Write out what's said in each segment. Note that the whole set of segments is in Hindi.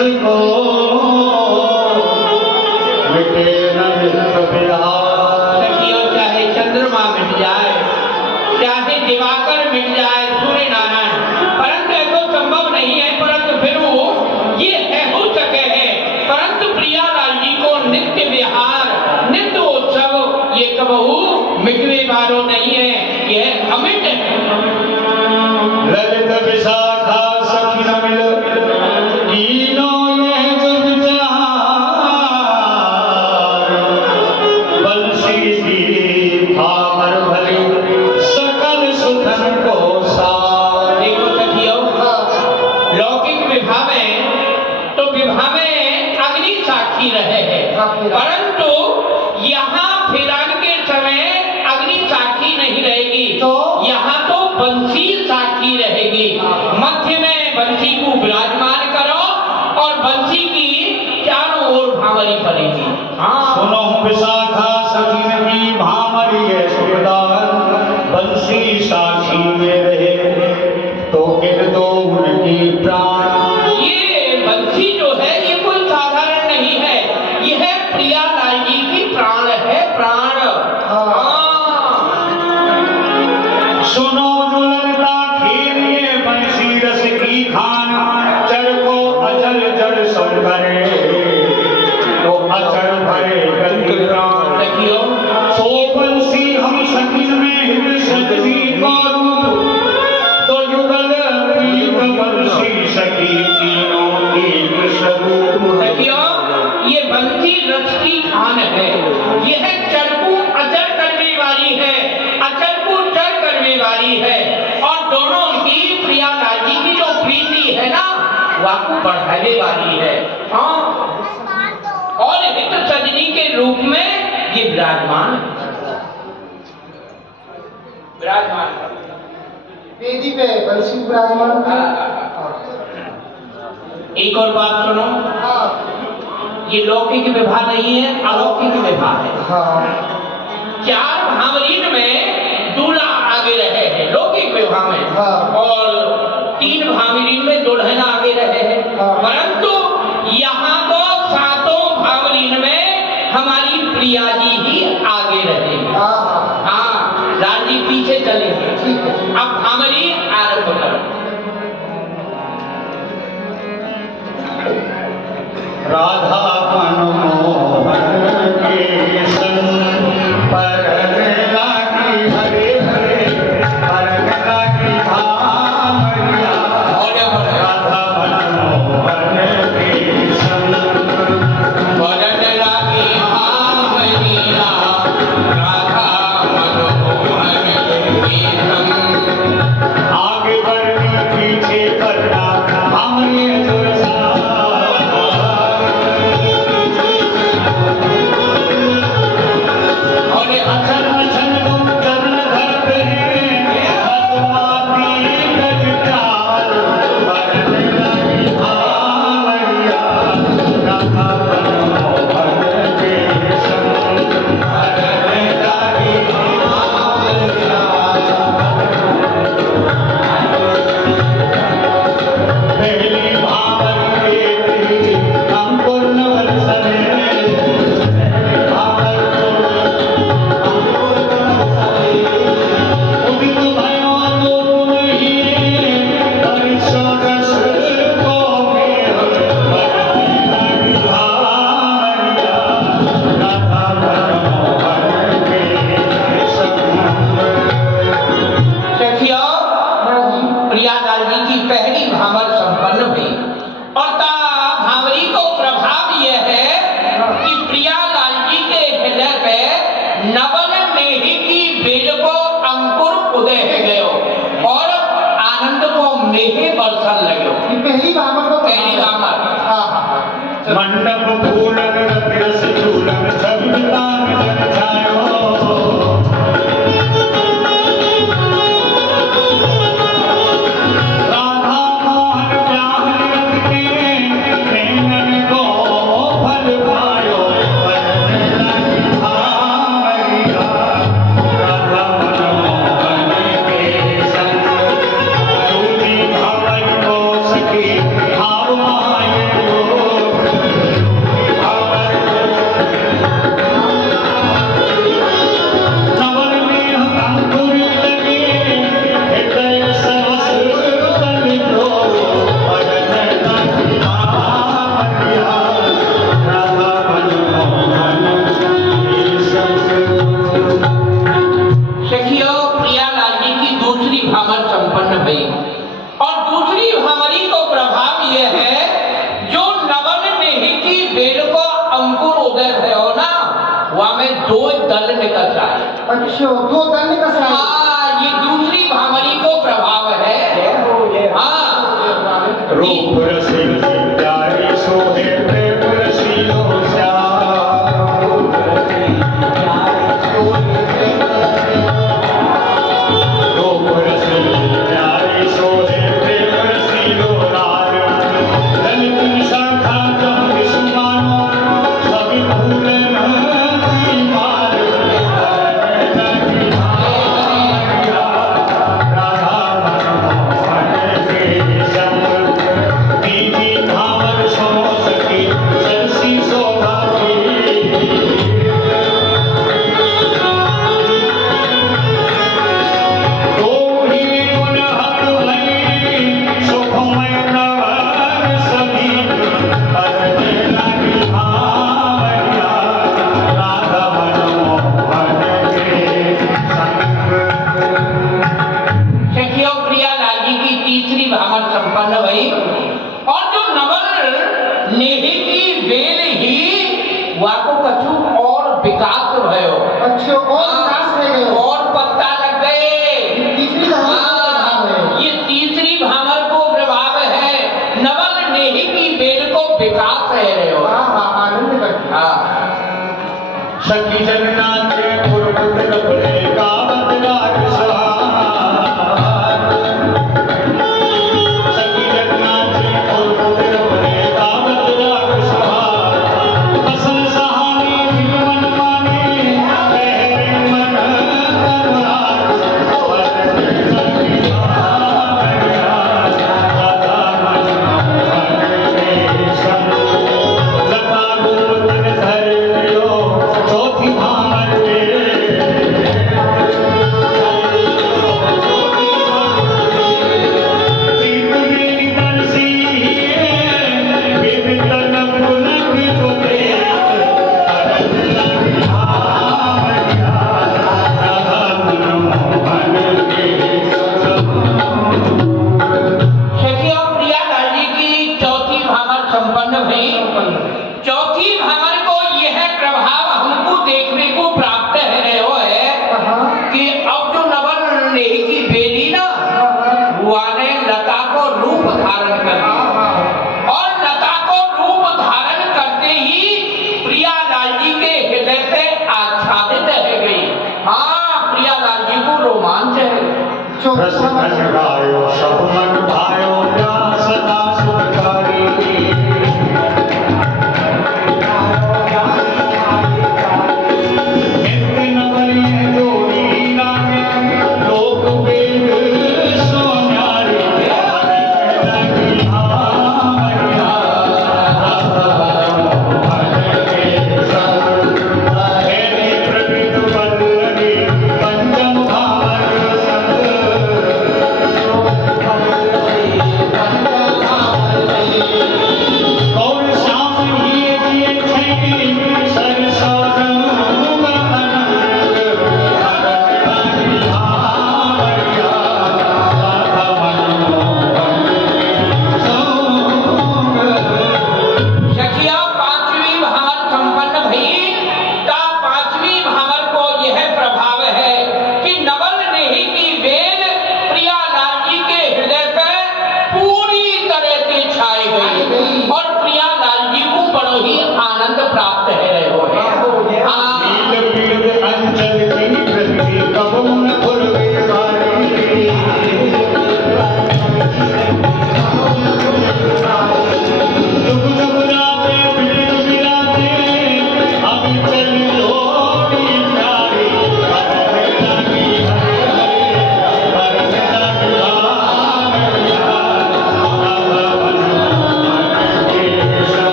जिसको मिटे न मित्र प्यार। सखियों, चाहे चंद्रमा मिट जाए, चाहे दिवाकर मिट जाए, सूर्य नारायण, परंतु ऐसा संभव नहीं है। परंतु फिर वो ये है, हो सके है, परंतु प्रियालाल जी को नित्य विहार, नित्य उत्सव ये कबहू मिटने वालों नहीं है, यह अमिट है। ललित विशाखा सखी न मिल तीनों यह जो विचार। बंसी दी भामर भली सकल सुखन को सार। देखो सखियों, लौकिक विवाह में तो विवाह में अग्नि साक्षी रहे हैं, परंतु यहाँ फिरान के समय अग्नि साक्षी नहीं रहेगी, तो यहाँ तो बंसी साक्षी रहेगी। मध्य में बंसी को विराजमान करो और बंसी की चारों ओर भावरी पड़ेगी। हाँ, सुनो विशाखा सखी की भामरी है सुखदार। बंसी साक्षी में रहे तो गिर दो उनकी प्राण। ये बंसी जो है ये कोई साधारण नहीं है, यह प्रियालाल जी की प्राण है, प्राण। हाँ, सुनो जो लगता खीर ये बंसी रस की खान। चर को अचल जड़ सब करे तो अचल भरे गति प्राण। देखियो, सो बंसी हम सखी में हित सजनी को रूप। तो युगल प्रीत बंसी सखी तीनों एक स्वरूप। देखियो, ये बंसी रस की खान है, यह चर को अचल करने वाली है, अचल को चर करने वाली है, और दोनों की प्रियालाल जी की जो प्रीति है ना, वाकु बढ़ाने वाली है। हाँ, और हित सजनी के रूप में ये विराजमान है, विराजमान है। वेदी पे बंसी विराजमान है। एक और बात सुनो, ये लौकिक विवाह नहीं है, अलौकिक विवाह है। हाँ, चार भावरीन में दूल्हा आगे रहे हैं लौकिक विवाह में, हाँ। और तीन भावरीन में दुल्हन आगे रहे हैं, हाँ। परंतु यहाँ तो सातों भावरीन में हमारी प्रिया जी ही आगे रहे। हाँ, हाँ, लाल जी पीछे चलेंगे। ठीक है। अब भावरी आरंभ करो। राधा मनमोहन के संग परगना की हरे हरे परगना की भामरिया। राधा मनमोहन के संग परगना की भामरिया, राधा मनमोहन के संग। आगे बढ़नी पीछे करना भामरिया जो नवल मेही की बेल को अंकुर उदय गयो और आनंद को मेहे बरसन लगो। पहली भामर को पहली भामर। हाँ हाँ, मंडप फूलन रस झूलन सब तान जग छायो। राधा मोहन प्यार रख के नैनन को फल पायो। परगना की भामरिया, राधा मनमोहन के संग। रूठी भवन को सखी भाव आए। भई। और दूसरी भ्रामरी को प्रभाव यह है, जो नवन में की बेल को अंकुर उदय भयो ना, वहां में दो दल निकल आए। अच्छा, दो दल निकल आए। हाँ, ये दूसरी भ्रामरी को प्रभाव है। हाँ, रूप रसिक प्यारी सोहे प्रेम रसीलो श्याम। रूप रसिक प्यारी सोहे प्रेम रसीलो लाल। ललित शाखा जहाँ विष्णुमानो सभी फूलन की माल। राधा मनमोहन के संग दीदी धावर सो सकी सरसी शोभा की। दो ही गुण हर भई सुखमय नवन सभी। अरज लगी भावरिया राधा मनमोहन के संग। सखियों, प्रियालाल जी की तीसरी भ्रामर संपन्न भई। और जो नवल नेही की बेल ही वाको कछु और विकास भयो। अच्छा, और विकास हो गए। और पत्ता लग गए। तीसरी भ्रामर को प्रभाव है। ये तीसरी भ्रामर को प्रभाव है। नवल नेही की बेल को विकास है रहे हो। हाँ हाँ, आनंद करते। हाँ, सखी जगन्नाथ के पुरपुत्र बड़े गावत राग सहार। सखी जगन्नाथ के पुरपुत्र बड़े गावत राग सहार। बसन सहानी बिन मन माने बहरे मन करुणार। वरद लगी भावरिया राधा मनमोहन के संग। लता गोविंद धर लियो चौथी भामर के। सीत मेरी तरसी विविध नभ पुलक जो देख। अरज लगी भावरिया राधा मनमोहन के संग। सखियों, प्रियालाल जी की चौथी भ्रामर संपन्न भई। चौथी भ्रामर को यह प्रभाव हमको देखने को प्राप्त है रहे हो है कि अब जो नवल नेही की बेली ना, वाने लता को रूप धारण कर दिया। और लता को रूप धारण करते ही प्रियालाल जी के हृदय से आच्छादित रह गई। हाँ, प्रियालाल जी को रोमांच है। रस रस गायो सब मन भायो जा सदा सुखकारी। नित्य नवल जोड़ी लागे लोक वेद सो न्यारी। अरज लगी भावरिया राधा मनमोहन के संग। हेरी प्रकृत पल्लवी पंचम भावर संग।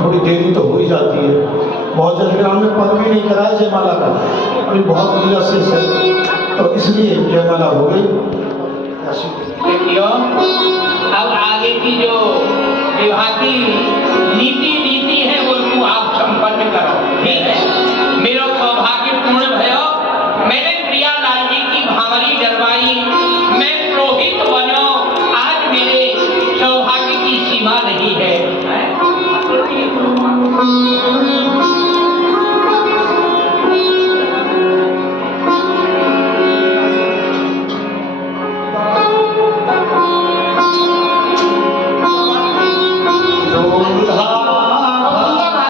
थोड़ी देरी तो हो ही जाती है। बहुत जल्दी हमने पद भी नहीं कराया जयमाला का, अभी बहुत लीला शेष है, तो इसलिए जयमाला हो गई। देखियो